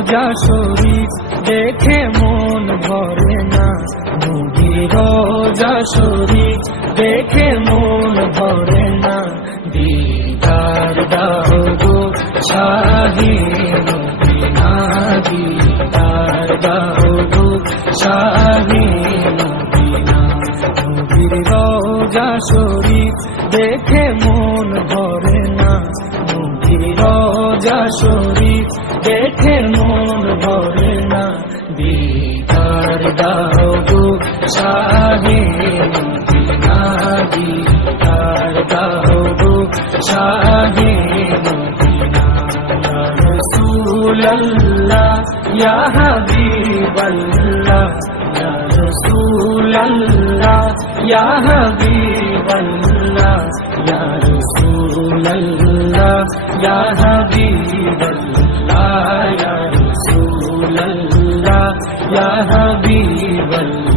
রোজা শরীফ দেখে মন ভরে না, নবীর রোজা শরীফ দেখে মন ভরে না। দিদার দাও গো শাহে মদিনা, দিদার দাও গো শাহে মদিনা। নবীর রোজা শরীফ দেখে মন ভরে না, নবীর রোজা শরীফ দেখে মন ভরে না। দিদার দাও গো শাহে মদিনা, দিদার দাও গো শাহে মদিনা। ইয়া রাসূলুল্লাহ ইয়া হাবিবাল্লাহ, ইয়া রাসূলুল্লাহ ইয়া হাবিবাল্লাহ, ইয়া রাসূলুল্লাহ ইয়া হাবিবাল্লাহ, ইয়া রাসূলুল্লাহ ইয়া হাবিবাল্লাহ।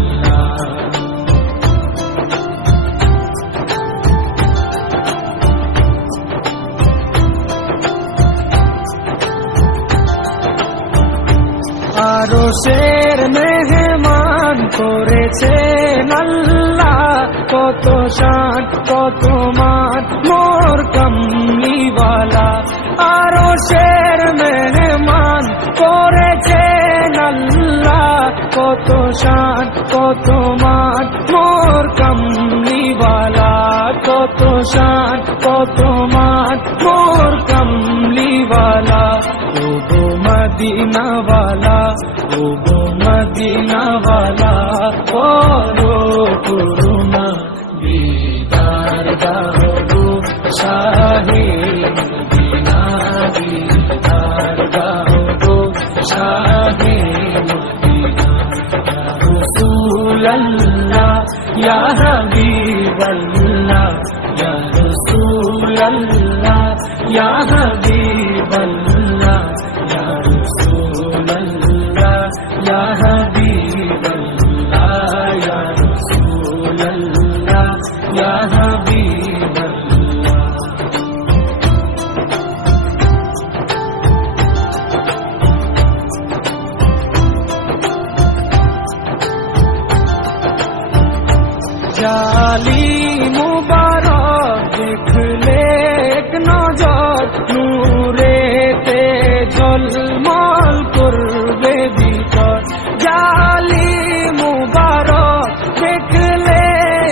আরশের মেহমান করেছেন আল্লাহ, কত শান কত মান মোর কামলিওয়ালা। আরশের মেহমান করেছেন আল্লাহ, কত শান কত মান মোর কামলিওয়ালা, কত শান কত মান মোর কামলিওয়ালা। ও গো মদিনাওয়ালা, ও গো মদিনাওয়ালা, করো করুণা, দিদার দাও গো শাহে মদিনা, দিদার দাও গো শাহে মদিনা। ইয়া রাসূলুল্লাহ ইয়া হাবিবাল্লাহ, ইয়া রাসূলুল্লাহ ইয়া হাবিবাল্লাহ, ইয়া রাসূলুল্লাহ ইয়া হাবিবাল্লাহ, ইয়া রাসূলুল্লাহ ইয়া হাবিবাল্লাহ। জালি মুবারক দেখলে এক নজর, নূরেতে ঝলমল করবে ভিতর। জালি মুবারক দেখলে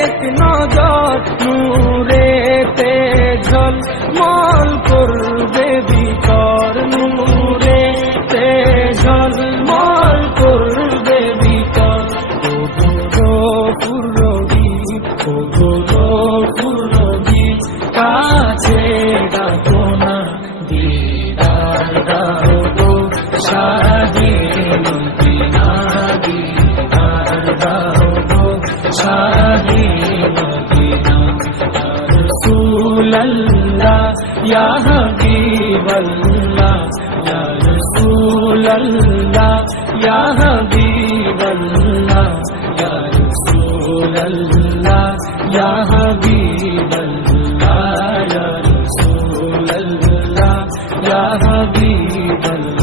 এক নজর, নূরেতে ঝলমল করবে ভিতর, নূরেতে ঝলমল করবে ভিতর। ও গো পুরবি, ও গো পুরবি, কাছে ডাকো না, দিদার দাও গো শাহে মদিনা, দিদার দাও গো শাহে মদিনা। ইয়া রাসূলুল্লাহ ইয়া হাবিবাল্লাহ, ইয়া রাসূলুল্লাহ ইয়া হাবিবাল্লাহ, ইয়া রাসূলুল্লাহ ইয়া হাবিবাল্লাহ, ইয়া রাসূলুল্লাহ ইয়া হাবিবাল্লাহ।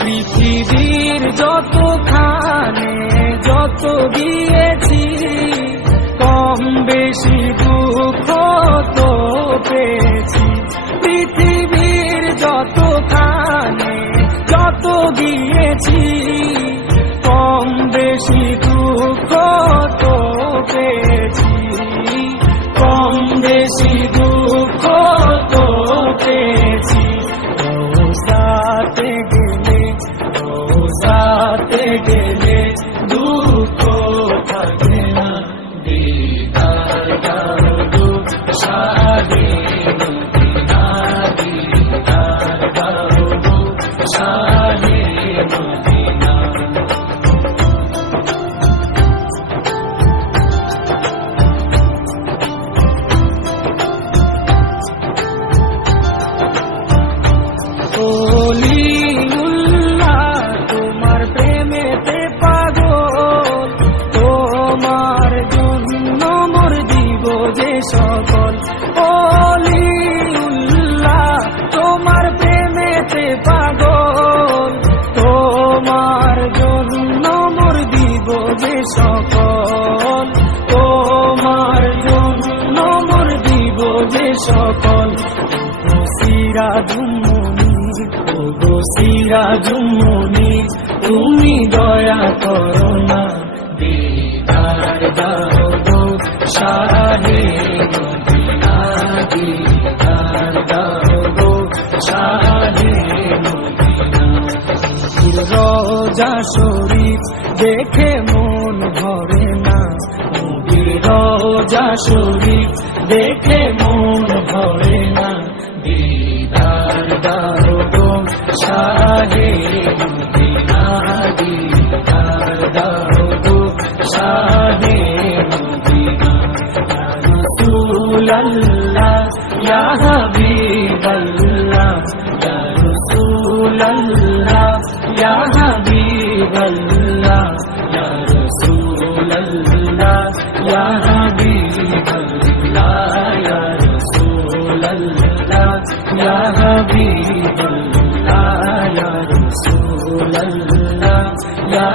পৃথিবীর যতখানে যত গিয়েছি, কম বেশি দুঃখ তো পেয়েছি। পৃথিবীর যতখানে যত গিয়েছি, কম বেশি দুঃখ তো পেয়েছি, কম বেশি দুঃখ তো পেয়েছি। রোজাতে গেলে, রোজাতে গেলে দুঃখ থাকে না, দিদার দাও গো শাহে মদিনা, দিদার দাও গো শাহে মদিনা। ওলিউল্লাহ তোমার প্রেমেতে পাগল, সিরাজুমনি, ও গো সিরাজুমনি, তুমি দয়া করো না, দিদার দাও গো শাহে মদিনা, দিদার দাও গো শাহে মদিনা। রোজা শরীফ দেখে মন ভরে না, রোজা শরীফ দেখে মন ভরে না, দিদার দাও গো শাহে মদিনা, দিদার দাও গো শাহে মদিনা। ইয়া রাসূলাল্লাহ ইয়া হাবিবাল্লাহ, ইয়া রাসূলাল্লাহ ইয়া হাবিবাল্লাহ, ইয়া রাসূলাল্লাহ ইয়া হাবিবাল্লাহ, ইয়া রাসূলাল্লাহ ইয়া হাবিবাল্লাহ, ইয়া রাসূলাল্লাহ ইয়া